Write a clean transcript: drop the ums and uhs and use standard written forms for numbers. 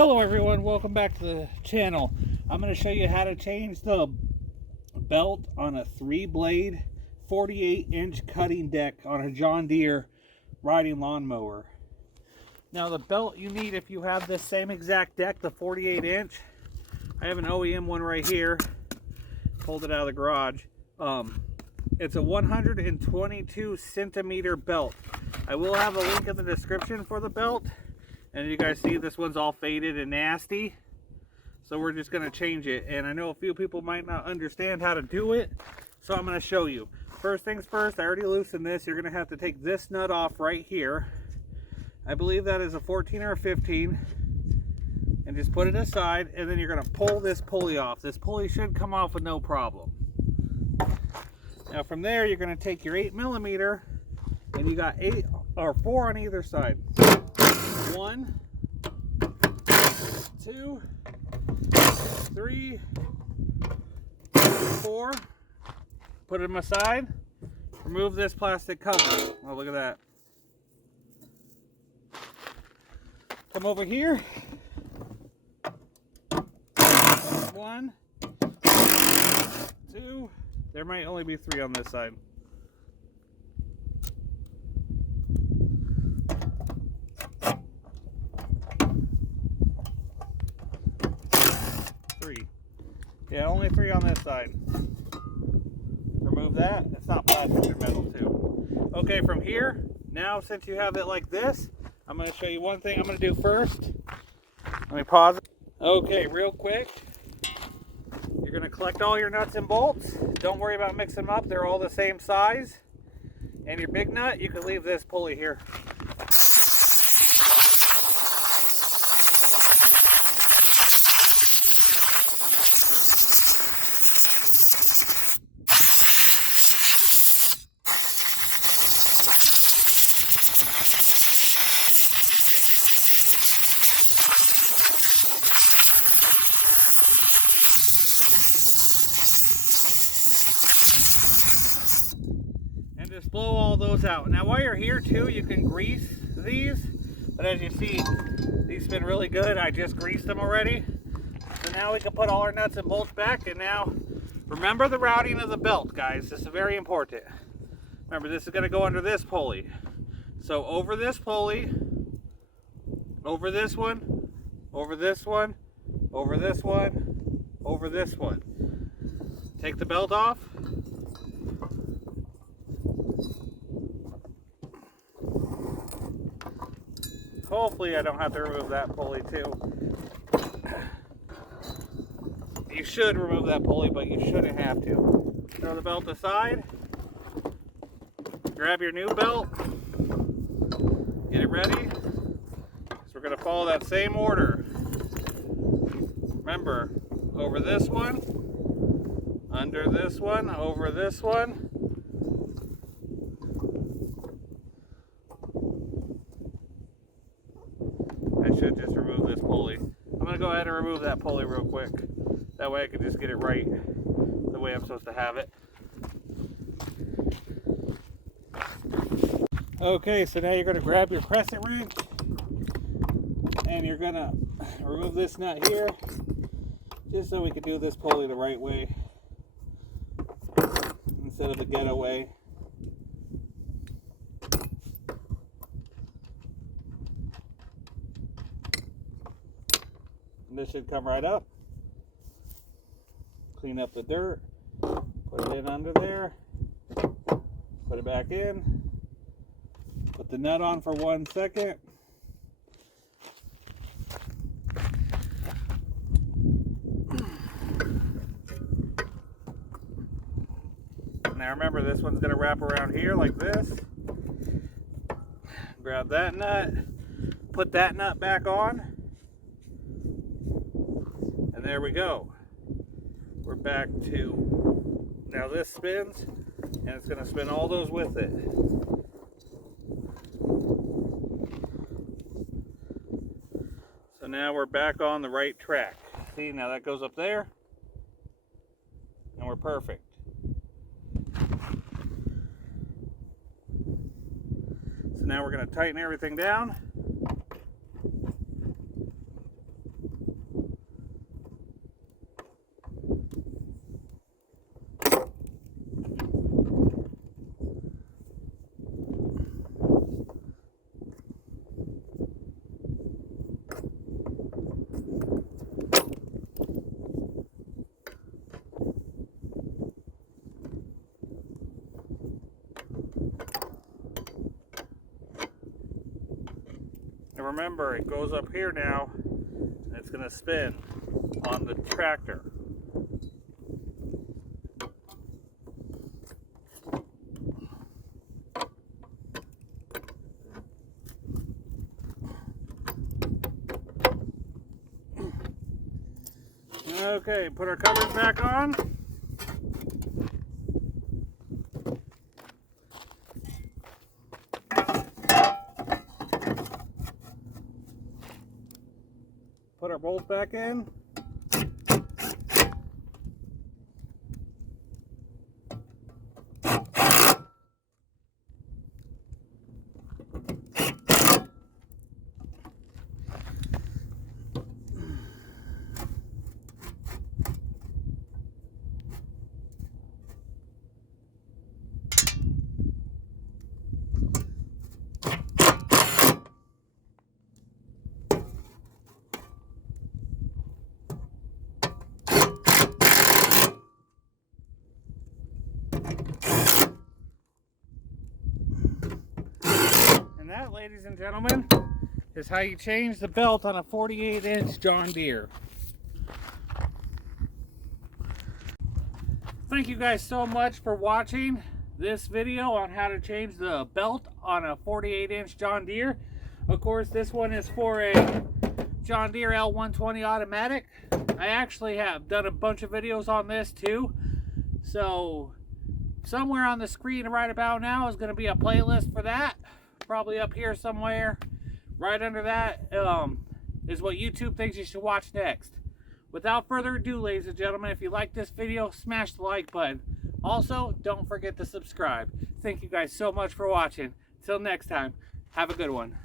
Hello everyone, welcome back to the channel. I'm going to show you how to change the belt on a 3-blade 48-inch cutting deck on a John Deere riding lawnmower. Now the belt you need if you have this same exact deck, the 48-inch. I have an OEM one right here. Pulled it out of the garage. It's a 122 centimeter belt. I will have a link in the description for the belt. And you guys see this one's all faded and nasty. So we're just going to change it. And I know a few people might not understand how to do it. So I'm going to show you. First things first, I already loosened this. You're going to have to take this nut off right here. I believe that is a 14 or a 15. And just put it aside. And then you're going to pull this pulley off. This pulley should come off with no problem. Now from there, you're going to take your 8mm. And you got 4 on either side. 1, 2, 3, 4. Put them aside. Remove this plastic cover. Oh, look at that. Come over here. 1, 2. There might only be 3 on this side. 3. Yeah, only 3 on this side. Remove that. It's not plastic, they're metal too. Okay, from here, now since you have it like this, I'm going to show you one thing I'm going to do first. Let me pause it. Okay, real quick. You're going to collect all your nuts and bolts. Don't worry about mixing them up. They're all the same size. And your big nut, you can leave this pulley here. Just blow all those out. Now while you're here too, you can grease these, but as you see, these spin really good. I just greased them already. So now we can put all our nuts and bolts back. And now remember the routing of the belt, guys. This is very important. Remember, this is going to go under this pulley. So over this pulley, over this one, over this one, over this one, over this one. Take the belt off. Hopefully I don't have to remove that pulley too. You should remove that pulley, but you shouldn't have to. Throw the belt aside. Grab your new belt. Get it ready. So we're going to follow that same order. Remember, over this one, under this one, over this one. I should just remove this pulley. I'm going to go ahead and remove that pulley real quick. That way I can just get it right the way I'm supposed to have it. Okay, so now you're going to grab your crescent wrench and you're going to remove this nut here just so we can do this pulley the right way instead of the ghetto way. This should come right up. Clean up the dirt. Put it in under there. Put it back in. Put the nut on for 1 second. Now remember, this one's going to wrap around here like this. Grab that nut. Put that nut back on. And there we go. We're back to, now this spins, and it's going to spin all those with it. So now we're back on the right track. See, now that goes up there, and we're perfect. So now we're going to tighten everything down. remember, it goes up here now, and it's going to spin on the tractor. Okay, put our covers back on. Put our bolts back in. That, ladies and gentlemen, is how you change the belt on a 48-inch John Deere. Thank you guys so much for watching this video on how to change the belt on a 48-inch John Deere. Of course, this one is for a John Deere L120 automatic. I actually have done a bunch of videos on this too. So somewhere on the screen right about now is going to be a playlist for that. Probably up here somewhere. Right under that is what YouTube thinks you should watch next. Without further ado, ladies and gentlemen, if you like this video, smash the like button. Also, don't forget to subscribe. Thank you guys so much for watching. Till next time, have a good one.